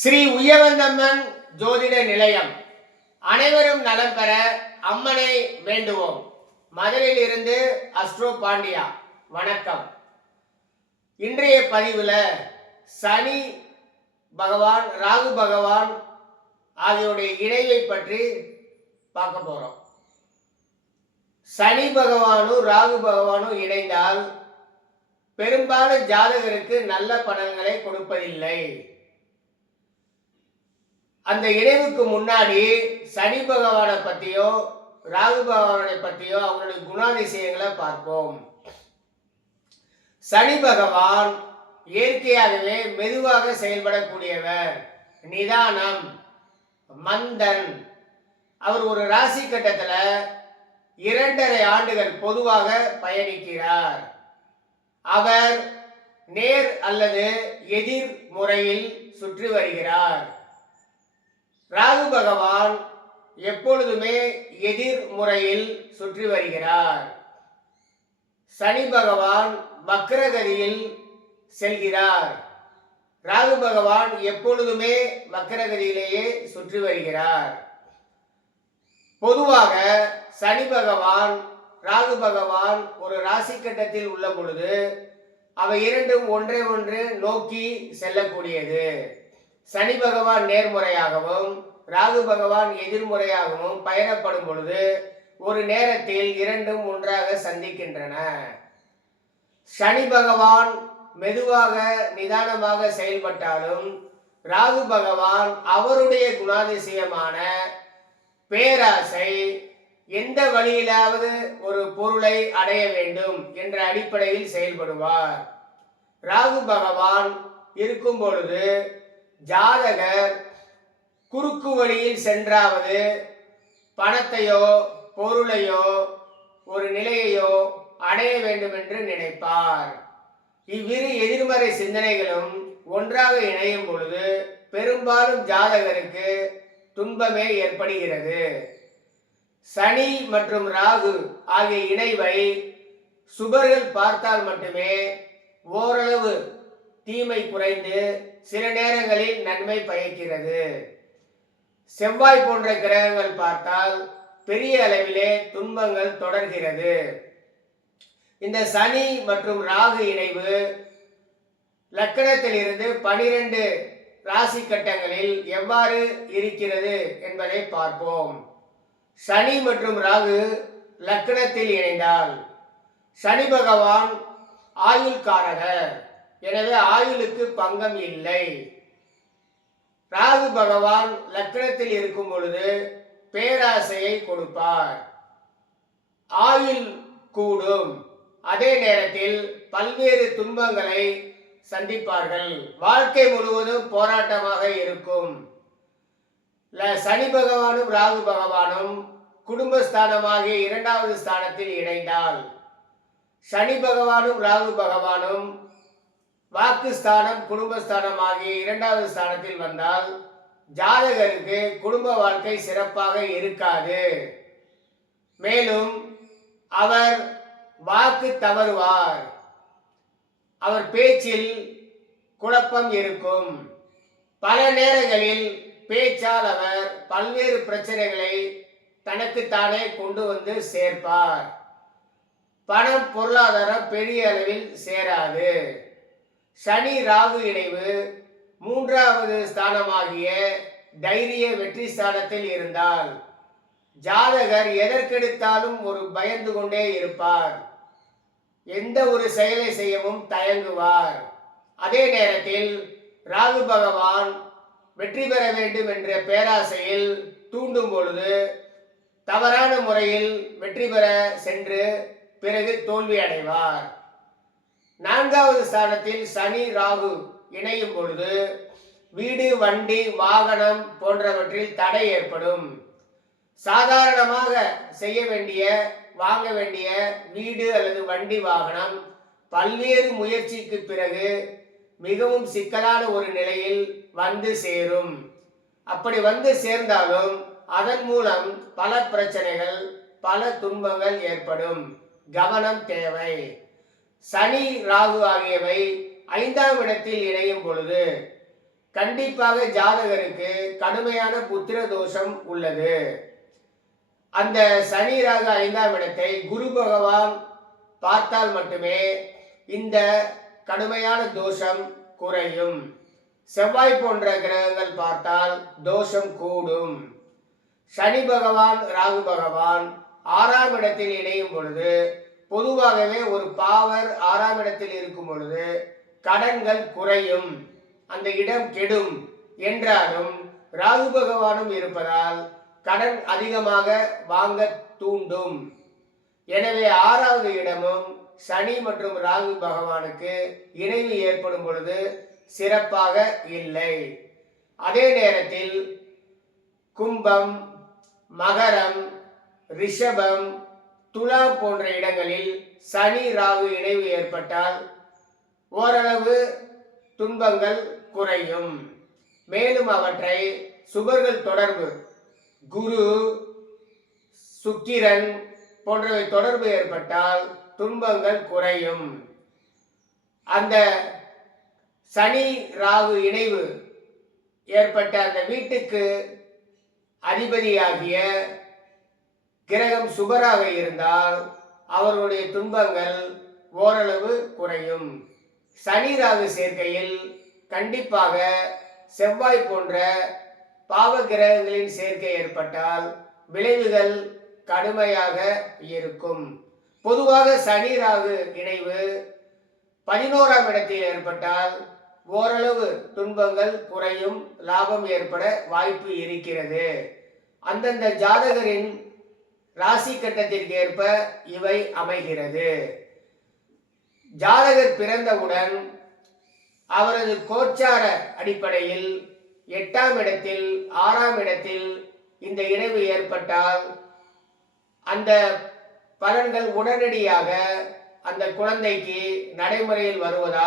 ஸ்ரீ உயவந்தம்மன் ஜோதிட நிலையம். அனைவரும் நலம் பெற அம்மனை வேண்டுவோம். மதுரையில் இருந்து அஸ்ட்ரோ பாண்டியா. வணக்கம். இன்றைய பதிவில் சனி பகவான் ராகு பகவான் ஆகியோருடைய இணைவை பற்றி பார்க்க போகிறோம் சனி பகவானும் ராகு பகவானும் இணைந்தால் பெரும்பாலும் ஜாதகருக்கு நல்ல பலன்களை கொடுப்பதில்லை. அந்த இணைவுக்கு முன்னாடி சனி பகவானை பற்றியோ ராகு பகவானை பற்றியோ அவங்களுடைய குணாதிசயங்களை பார்ப்போம். சனி பகவான் இயற்கையாகவே மெதுவாக செயல்படக்கூடியவர். நிதானம் மந்தன். அவர் ஒரு ராசி கட்டத்தில் இரண்டரை ஆண்டுகள் பொதுவாக பயணிக்கிறார். அவர் நேர் அல்லது எதிர் முறையில் சுற்றி வருகிறார். ராகு பகவான் எப்பொழுதுமே எதிர்முறையில் சுற்றி வருகிறார். சனி பகவான் வக்ரகதியில் செல்கிறார். ராகு பகவான் எப்பொழுதுமே வக்ரகதியிலேயே சுற்றி வருகிறார். பொதுவாக சனி பகவான் ராகு பகவான் ஒரு ராசி கட்டத்தில் உள்ள பொழுது அவை இரண்டும் ஒன்றை ஒன்று நோக்கி செல்லக்கூடியது. சனி பகவான் நேர்முறையாகவும் ராகு பகவான் எதிர்முறையாகவும் பயணப்படும் பொழுது ஒரு நேரத்தில் இரண்டும் ஒன்றாக சந்திக்கின்றன. சனி பகவான் மெதுவாக நிதானமாக செயல்பட்டாலும் ராகு பகவான் அவருடைய குணாதிசயமான பேராசை எந்த வழியிலாவது ஒரு பொருளை அடைய வேண்டும் என்ற அடிப்படையில் செயல்படுவார். ராகு பகவான் இருக்கும் பொழுது ஜாதகர் குறுக்கு வழியில் சென்றாவது பணத்தையோ பொருளையோ ஒரு நிலையையோ அடைய வேண்டும் என்று நினைப்பார். இவ்விரு எதிர்மறை சிந்தனைகளும் ஒன்றாக இணையும் பொழுது பெரும்பாலும் ஜாதகருக்கு துன்பமே ஏற்படுகிறது. சனி மற்றும் ராகு ஆகிய இணைவை சுபர்கள் பார்த்தால் மட்டுமே ஓரளவு தீமை குறைந்து சில நேரங்களில் நன்மை பயக்கிறது. செவ்வாய் போன்ற கிரகங்கள் பார்த்தால் பெரிய அளவிலே துன்பங்கள் தொடர்கிறது. இந்த சனி மற்றும் ராகு இணைவு லக்கணத்திலிருந்து பனிரெண்டு ராசி கட்டங்களில் எவ்வாறு இருக்கிறது என்பதை பார்ப்போம். சனி மற்றும் ராகு லக்கணத்தில் இணைந்தால் சனி பகவான் ஆயுள்காரகர். எனவே ஆயுளுக்கு பங்கம் இல்லை. ராகு பகவான் லக்னத்தில் இருக்கும் பொழுது பேராசையை கொடுப்பார். ஆயுள் கூடும். அதே நேரத்தில் பல்வேறு துன்பங்களை சந்திப்பார்கள். வாழ்க்கை முழுவதும் போராட்டமாக இருக்கும். ல- சனி பகவானும் ராகு பகவானும் குடும்பஸ்தானமாகிய இரண்டாவது ஸ்தானத்தில் இணைந்தால் சனி பகவானும் ராகு பகவானும் வாக்குஸ்தானம் குடும்பஸ்தானம் ஆகிய இரண்டாவது ஸ்தானத்தில் வந்தால் ஜாதகருக்கு குடும்ப வாழ்க்கை சிறப்பாக இருக்காது. மேலும் அவர் வாக்கு தவறுவார். அவர் பேச்சில் குழப்பம் இருக்கும். பல நேரங்களில் பேச்சால் அவர் பல்வேறு பிரச்சனைகளை தனக்குத்தானே கொண்டு வந்து சேர்ப்பார். பணம் பொருளாதாரம் பெரிய அளவில் சேராது. சனி ராகு இணைவு மூன்றாவது ஸ்தானமாகிய தைரிய வெற்றி ஸ்தானத்தில் இருந்தால் ஜாதகர் எதற்கெடுத்தாலும் ஒரு பயந்து கொண்டே இருப்பார். எந்த ஒரு செயலை செய்யவும் தயங்குவார். அதே நேரத்தில் ராகு பகவான் வெற்றி பெற வேண்டும் என்ற பேராசையில் தூண்டும் பொழுது தவறான முறையில் வெற்றி பெற சென்று பிறகு தோல்வி அடைவார். நான்காவது ஸ்தானத்தில் சனி ராகு இணையும் பொழுது வீடு வண்டி வாகனம் போன்றவற்றில் தடை ஏற்படும். சாதாரணமாக செய்ய வேண்டிய வாங்க வேண்டிய வீடு அல்லது வண்டி வாகனம் பல்வேறு முயற்சிக்கு பிறகு மிகவும் சிக்கலான ஒரு நிலையில் வந்து சேரும். அப்படி வந்து சேர்ந்தாலும் அதன் மூலம் பல பிரச்சனைகள் பல துன்பங்கள் ஏற்படும். கவனம் தேவை. சனி ராகு ஆகியவை ஐந்தாம் இடத்தில் இணையும் பொழுது கண்டிப்பாக ஜாதகருக்கு கடுமையான புத்திர தோஷம் உள்ளது. அந்த சனி ராகு ஐந்தாம் இடத்தை குரு பகவான் பார்த்தால் மட்டுமே இந்த கடுமையான தோஷம் குறையும். செவ்வாய் போன்ற கிரகங்கள் பார்த்தால் தோஷம் கூடும். சனி பகவான் ராகு பகவான் ஆறாம் இடத்தில் இணையும் பொழுது பொதுவாகவே ஒரு பாவர் ஆறாம் இடத்தில் இருக்கும் பொழுது கடன்கள் குறையும் அந்த இடம் கெடும் என்றாலும் ராகு பகவானும் இருப்பதால் கடன் அதிகமாக வாங்க தூண்டும். எனவே ஆறாவது இடமும் சனி மற்றும் ராகு பகவானுக்கு இணைவு ஏற்படும் பொழுது சிறப்பாக இல்லை. அதே நேரத்தில் கும்பம் மகரம் ரிஷபம் துலா போன்ற இடங்களில் சனி ராகு இணைவு ஏற்பட்டால் ஓரளவு துன்பங்கள் குறையும். மேலும் அவற்றை சுபர்கள் தொடர்பு குரு சுக்கிரன் போன்றவை தொடர்பு ஏற்பட்டால் துன்பங்கள் குறையும். அந்த சனி ராகு இணைவு ஏற்பட்ட அந்த வீட்டுக்கு அதிபதியாகிய கிரகம் சுபராக இருந்தால் அவர்களுடைய துன்பங்கள் ஓரளவு குறையும். சனி ராகு சேர்க்கையில் கண்டிப்பாக செவ்வாய் போன்ற பாவ கிரகங்களின் சேர்க்கை ஏற்பட்டால் விளைவுகள் கடுமையாக இருக்கும். பொதுவாக சனி ராகு இணைவு பதினோராம் இடத்தில் ஏற்பட்டால் ஓரளவு துன்பங்கள் குறையும் லாபம் ஏற்பட வாய்ப்பு இருக்கிறது. அந்தந்த ஜாதகரின் ராசி கட்டத்திற்கு ஏற்ப இவை அமைகிறது. ஜாதகர் பிறந்தவுடன் அவரது கோச்சார அடிப்படையில் எட்டாம் இடத்தில் ஆறாம் இடத்தில் இந்த இணைவு ஏற்பட்டால் அந்த பலன்கள் உடனடியாக அந்த குழந்தைக்கு நடைமுறையில் வருவதால்